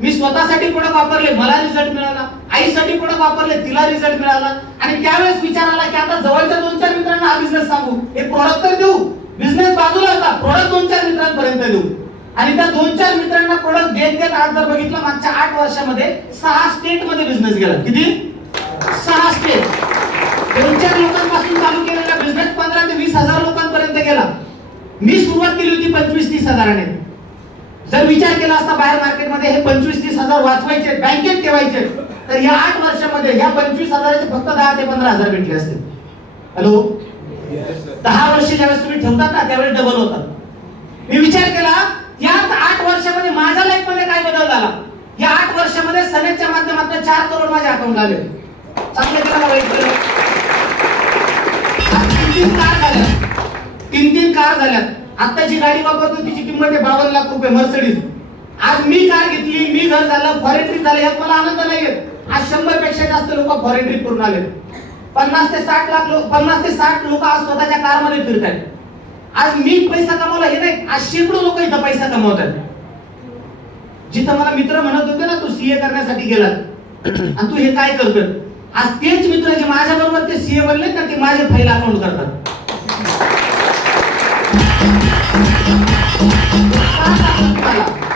मी स्वतःसाठी प्रोडक्ट वापरले, मला रिझल्ट मिळाला. आईसाठी प्रोडक्ट वापरले, तिला रिझल्ट मिळाला. आणि त्यावेळेस विचार आला की आता जवळच्या 2-4 मित्रांना हा बिझनेस सांगू, एक प्रोडक्ट तर देऊ. बिझनेस बाजूला होता, प्रोडक्ट 2-4 मित्रांपर्यंत देऊ. आणि त्या 2-4 मित्रांना प्रोडक्ट देत आज जर बघितलं मागच्या 8 वर्षामध्ये 6 स्टेट मध्ये बिझनेस गेला. किती? 6 स्टेट. 2-4 लोकांपासून चालू केलेला बिझनेस 15 ते 20 हजार लोकांपर्यंत गेला. मी सुरुवात केली होती 25-30 हजाराने. जर विचार केला असता बाहेर मार्केटमध्ये हे 25-30 हजार वाचवायचे, बँकेत ठेवायचे, तर या 8 वर्षामध्ये या 25 हजाराचे फक्त 10 ते 15 हजार भेटले असते. हॅलो, 10 वर्ष ज्यावेळेस तुम्ही ठेवतात ना त्यावेळेस डबल होतात. मी विचार केला या 8 वर्षामध्ये माझ्या लाईफ मध्ये काय बदल झाला. या 8 वर्षामध्ये सनेटच्या माध्यमातून 4 करोड माझ्या अकाउंटला आले. चांगलं केलं का वाईट केलं? 3 कार झाल्यात. आत्ताची गाडी वापरतो तिची किंमत आहे 52 लाख रुपये, मर्सिडीज. आज मी कार घेतली, मी घर झालं, फॉरेन ट्रिप झालं, यात मला आनंद नाहीये. आज 100 पेक्षा जास्त लोक फॉरेन ट्रिप करून आले. 50 ते 60 लाख लोक, 50 ते 60 लोक आज स्वतःच्या कारमध्ये फिरतात. आज मी पैसा कमवला हे नाही, आज शेकडो लोक इथं पैसा कमवतात. जिथं मला मित्र म्हणत होते ना तू सीए करण्यासाठी गेला आणि तू हे काय करतोय, आज तेच मित्र जे माझ्या बरोबर ते सीए बनले ना ते माझे फाईल अकाउंट करतात.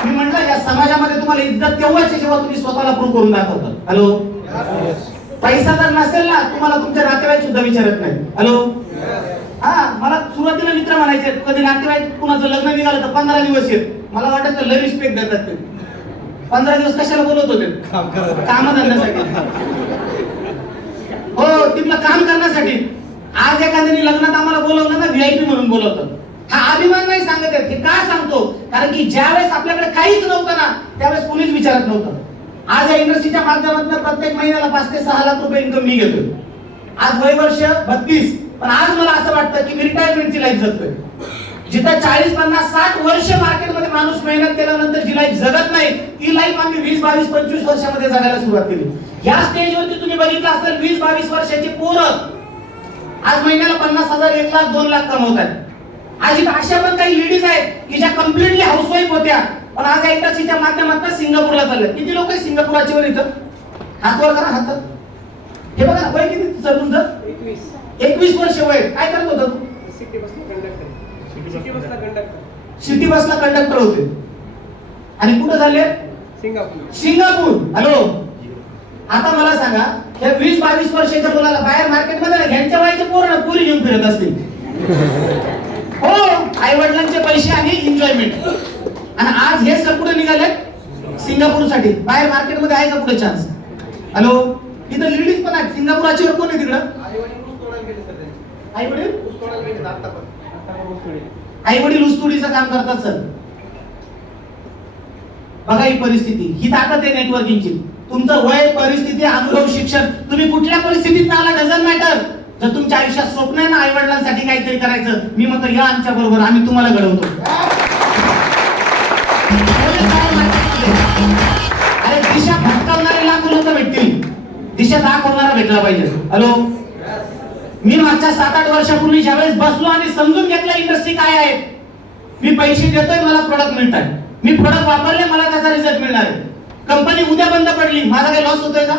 मी म्हटलं या समाजामध्ये तुम्हाला इज्जत तेव्हाच जेव्हा तुम्ही स्वतःला प्रूव्ह करून दाखवता. हॅलो, पैसा जर नसेल ना तुम्हाला तुमचे नातेवाईक सुद्धा विचारत नाही. हॅलो, हा मला सुरुवातीला मित्र म्हणायचे कधी नातेवाईक कुणाचं लग्न निघालं तर 15 दिवस येत. मला वाटत लय रिस्पेक्ट देतात ते. 15 दिवस कशाला बोलत होते? काम धंद्यासाठी. हो, तिथलं काम करण्यासाठी. आज एखाद्याने लग्नात आम्हाला बोलवलं ना व्हीआयपी म्हणून बोलवतात. हा अभिमान नाही सांगत आहेत. हे का सांगतो? कारण की ज्यावेळेस आपल्याकडे काहीच नव्हतं ना त्यावेळेस कोणीच विचारत नव्हतं. आज या इंडस्ट्रीच्या माध्यमातून प्रत्येक महिन्याला 5 ते 6 लाख रुपये इन्कम मी घेतोय. आज वय वर्ष 32. पण आज मला असं वाटतं की मी रिटायरमेंटची लाईफ जगतोय, जिथं 40, 50, 60 वर्ष मार्केटमध्ये माणूस मेहनत केल्यानंतर जी लाईफ जगत नाही ती लाईफ आम्ही 20, 22, 25 वर्षामध्ये जगायला सुरुवात केली. या स्टेजवरती तुम्ही बघितलं असेल 20, 22 वर्षाची पोरं आज महिन्याला 50,000, 1 लाख, 2 लाख कमवतात. आज इथं अशा पण काही लेडीज आहेत की ज्या कम्प्लिटली हाऊसवाईफ होत्या पण आज एकटाच्या माध्यमातून सिंगापूरला चालल्या. किती लोक आहेत सिंगापूरचे वर इथं? हातवर करा हात. हे बघा वय किती सर तुमचं? 21 वर्ष वय. काय करत होता तू? सिटी बसला कंडक्टर होते. आणि कुठं झाले? सिंगापूर. हॅलो, आता मला सांगा या 20, 22 वर्षाच्या मुलाला बाहेर मार्केटमध्ये घ्यांच्या वयाचे पोरं पुरी घेऊन फिरत असतील. हो, आई वडिलांचे पैसे आणि एन्जॉयमेंट. आणि आज हे सर कुठे निघाले? सिंगापूर साठी. बाहेर मार्केटमध्ये आहे का कुठे चान्स? हॅलो, इथं लेडीज पण आहेत. सिंगापूरची वर कोण आहे तिकडं? आई वडील ऊसतोडीचं काम करतात सर. बघा ही परिस्थिती, ही ताकद आहे नेटवर्किंगची. तुमचं वय, परिस्थिती, अनुभव, शिक्षण, तुम्ही कुठल्या परिस्थितीत आला डझंट मॅटर. जर तुमच्या आयुष्यात स्वप्न आहे ना आई वडिलांसाठी काहीतरी करायचं, मी म्हणतो या आमच्या बरोबर, आम्ही तुम्हाला घडवतो. अरे दिशा भटकावणारे लाखो लोक भेटतील, दिशा दाखवणारा भेटला पाहिजे. हॅलो, मी मागच्या 7-8 वर्षापूर्वी ज्यावेळेस बसलो आणि समजून घेतलं इंडस्ट्री काय आहे. मी पैसे देतोय, मला प्रोडक्ट मिळतात, मी प्रोडक्ट वापरले, मला त्याचा रिझल्ट मिळणार आहे. कंपनी उद्या बंद पडली, माझा काही लॉस होतोय का?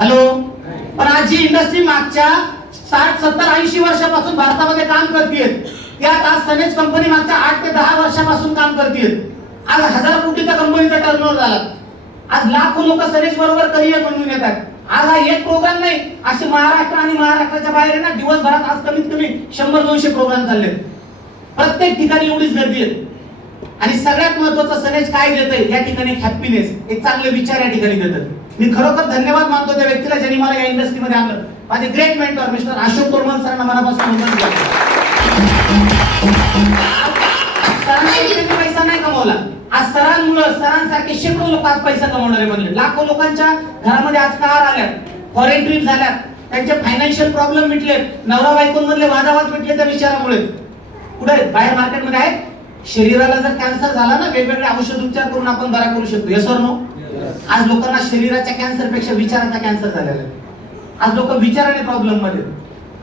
हॅलो, पण आज जी इंडस्ट्री मागच्या 60, 70, 80 वर्षापासून भारतामध्ये काम करते, त्यात आज सनेज कंपनी मागच्या 8 ते 10 वर्षापासून काम करते. आज 1000 कोटीचा कंपनीचा टर्नओव्हर झाला. आज लाखो लोक सनेज बरोबर करिअर बनवून येतात. आज हा एक प्रोग्राम नाही, असे महाराष्ट्र आणि महाराष्ट्राच्या बाहेर आहे ना दिवसभरात आज कमीत कमी 100-200 प्रोग्राम चालले. प्रत्येक ठिकाणी एवढीच गर्दी आहे. आणि सगळ्यात महत्त्वाचं सनेज काय देतंय या ठिकाणी? हॅपीनेस, एक चांगले विचार या ठिकाणी देतात. मी खरोखर धन्यवाद मानतो त्या व्यक्तीला ज्यांनी मला या इंडस्ट्रीमध्ये आणलं. माझे great mentor mister Ashok Tormal सरांना मनापासून पैसा नाही कमवला. आज सरांमुळे, सरांसारखे शेकडो लोक आज पैसा कमवणारे बनले. लाखो लोकांच्या घरामध्ये आज कार आल्यात, फॉरेन ट्रिप झाल्यात, त्यांचे फायनान्शियल प्रॉब्लेम मिटले, नवरा बायकोंमधले वादावाद मिटले त्या विचारामुळे. कुठे? बाहेर मार्केटमध्ये आहे. शरीराला जर कॅन्सर झाला ना, वेगवेगळे औषध उपचार करून आपण बरा करू शकतो. Yes or no? आज लोकांना शरीराच्या कॅन्सर पेक्षा विचाराचा कॅन्सर झालेला आहे. आज लोक विचाराने प्रॉब्लेम मध्ये.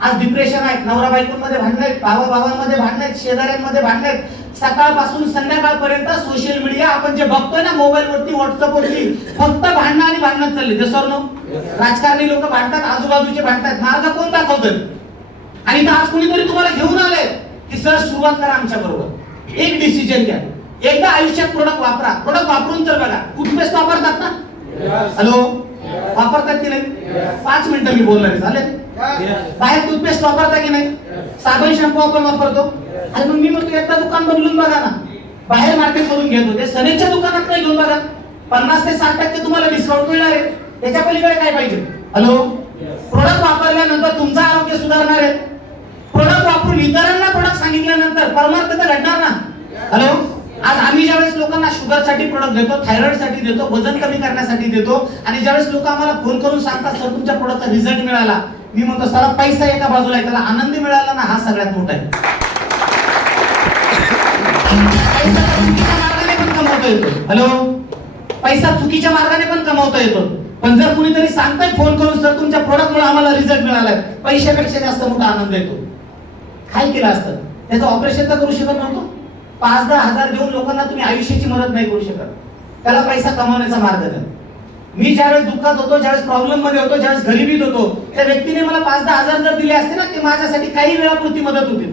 आज डिप्रेशन आहेत, नवरा बायकोंमध्ये भांडण आहेत, भावाभावांमध्ये भांडण आहेत, शेजाऱ्यांमध्ये भांडण आहेत. सकाळपासून संध्याकाळपर्यंत सोशल मीडिया आपण जे बघतोय ना मोबाईल वरती, व्हॉट्सअप वरती, फक्त भांडण आणि भांडण चालले. Yes or no? राजकारणी लोक भांडतात, आजूबाजूचे भांडतात. मार्ग कोण दाखवतोय? आणि आज कुणीतरी तुम्हाला घेऊन आले की सर सुरुवात करा आमच्या बरोबर. एक डिसिजन घ्या, एकदा आयुष्यात प्रोडक्ट वापरा. प्रोडक्ट वापरून तर बघा. टूथपेस्ट वापरतात ना? हॅलो, वापरतात की नाही? 5 मिनिटं मी बोलणार आहे, चालेल? बाहेर टूथपेस्ट वापरता की नाही? साबण शॅम्पू आपण वापरतो. आणि मग मी म्हणतो एकदा दुकान बदलून बघा ना. बाहेर मार्केट मधून घेतो, ते सनेजच्या दुकानात नाही घेऊन बघा. 50 ते 60% तुम्हाला डिस्काउंट मिळणार आहे. त्याच्या पलीकडे काय पाहिजे? हॅलो, प्रोडक्ट वापरल्यानंतर तुमचं आरोग्य सुधारणार आहे. प्रोडक्ट वापरून इतरांना प्रोडक्ट सांगितल्यानंतर परमार्थ तर घडणार ना. हॅलो, आज आम्ही ज्यावेळेस लोकांना शुगर साठी प्रोडक्ट देतो, थायरॉइड साठी देतो, वजन कमी करण्यासाठी देतो, आणि ज्यावेळेस लोक आम्हाला फोन करून सांगतात सर तुमच्या प्रोडक्टचा रिझल्ट मिळाला, मी म्हणतो सारा पैसा एका बाजूला आहे, त्याला आनंद मिळाला ना हा सगळ्यात मोठा आहे. पैसा चुकीच्या मार्गाने पण कमवता येतो. हॅलो, पैसा चुकीच्या मार्गाने पण कमवता येतो. पण जर कुणीतरी सांगताय फोन करून सर तुमच्या प्रोडक्टमुळे आम्हाला रिझल्ट मिळालाय, पैशापेक्षा जास्त मोठा आनंद येतो. काय केलं असतं? त्याचं ऑपरेशन तर करू शकत नव्हतो. 5-10 हजार देऊन लोकांना तुम्ही आयुष्याची मदत नाही करू शकत. त्याला पैसा कमावण्याचा मार्ग द्या. मी ज्यावेळेस दुःखात होतो, ज्यावेळेस प्रॉब्लेम मध्ये होतो, ज्यावेळेस गरिबीत होतो, त्या व्यक्तीने मला 5-10 हजार जर दिले असते ना, ते माझ्यासाठी काही वेळापुरती मदत होती.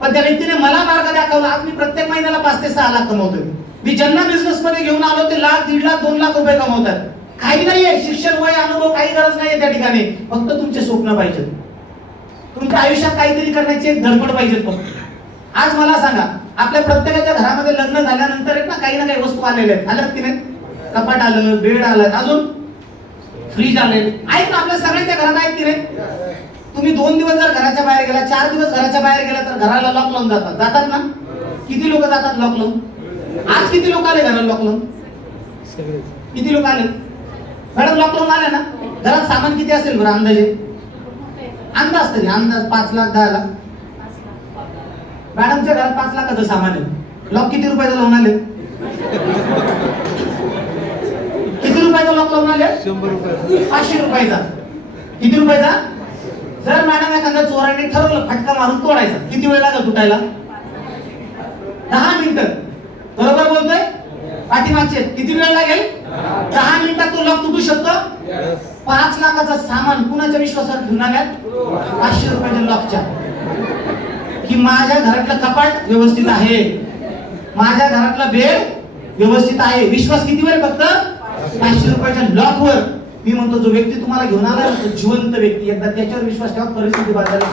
पण त्या व्यक्तीने मला मार्ग दाखवला. आज मी प्रत्येक महिन्याला 5 ते 6 लाख कमवतोय. मी ज्यांना बिझनेस मध्ये घेऊन आलो ते लाख, 1.5 लाख, 2 लाख रुपये कमवतात. काही नाहीये शिक्षण, वय, अनुभव, काही गरज नाहीये त्या ठिकाणी. फक्त तुमचे स्वप्न पाहिजेत. तुमच्या आयुष्यात काहीतरी करण्याची एक धडपड पाहिजे फक्त. आज मला सांगा, आपल्या प्रत्येकाच्या घरामध्ये लग्न झाल्यानंतर ना काही ना काही वस्तू आलेल्या आहेत. आल्यात की नाही? कपाट आलं, बेड आलं, अजून फ्रीज आले आहेत ना. आपल्या सगळ्यांच्या घरात आहेत की नाही? तुम्ही 2 दिवस जर घराच्या बाहेर गेला, 4 दिवस घराच्या बाहेर गेला तर घराला लॉक लावून जातात ना? किती लोक जातात लॉक लावून? आज किती लोक आले घराला लॉक लावून? किती लोक आले? मॅडम लॉक लावून आले ना? घरात सामान किती असेल बरं अंदाजे? अंदाज तरी अंदाज 5 लाख 10 लाख. मॅडमच्या घरात 5 लाखाचं सामान आहे. लॉक किती रुपयाचं लावून आले? किती रुपयाचा लॉक लावून आले? 100 रुपये. 500 रुपयाचा. किती रुपयाचा? जर मॅडम एखाद्या चोराने ठरवलं फटका मारून तोडायचा, किती वेळ लागेल तुटायला? 10 मिनिटं. बरोबर बोलतोय? पाठीमागचे किती वेळ लागेल? 10 मिनिटात तो लॉक तुटू शकतो. 5 लाखाचं सामान कुणाच्या विश्वासावर घेऊन आल्यात? 500 रुपयाच्या लॉकच्या. की माझ्या घरातलं कपाट व्यवस्थित आहे, माझ्या घरातला बेड व्यवस्थित आहे. विश्वास कितीवर? फक्त 500 रुपयाच्या लॉकवर. मी म्हणतो जो व्यक्ती तुम्हाला घेऊन आला तो जिवंत व्यक्ती, एकदा त्याच्यावर विश्वास ठेवा, परिस्थिती बदलायला.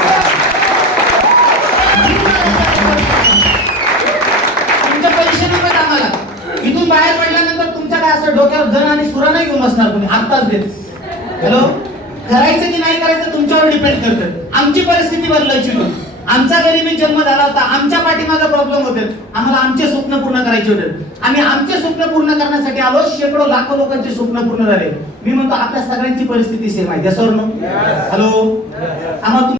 तुमचे पैसे नको आम्हाला. इथून बाहेर पडल्यानंतर तुमच्या काय असं डोक्यावर गण आणि सुरा नाही घेऊन बसणार तुम्ही. आत्ताच देत. हॅलो, करायचं की नाही करायचं तुमच्यावर डिपेंड करतं. आमची परिस्थिती बदलायची होती. आमचा गरीबी जन्म झाला होता, आमच्या पाठीमागे प्रॉब्लेम होते, आम्हाला आमचे स्वप्न पूर्ण करायचे होते. आम्ही आमचे स्वप्न पूर्ण करण्यासाठी आलो. शेकडो लाखो लोकांचे स्वप्न पूर्ण झाले. मी म्हणतो आपल्या सगळ्यांची परिस्थिती सेम आहे. हॅलो, आम्हाला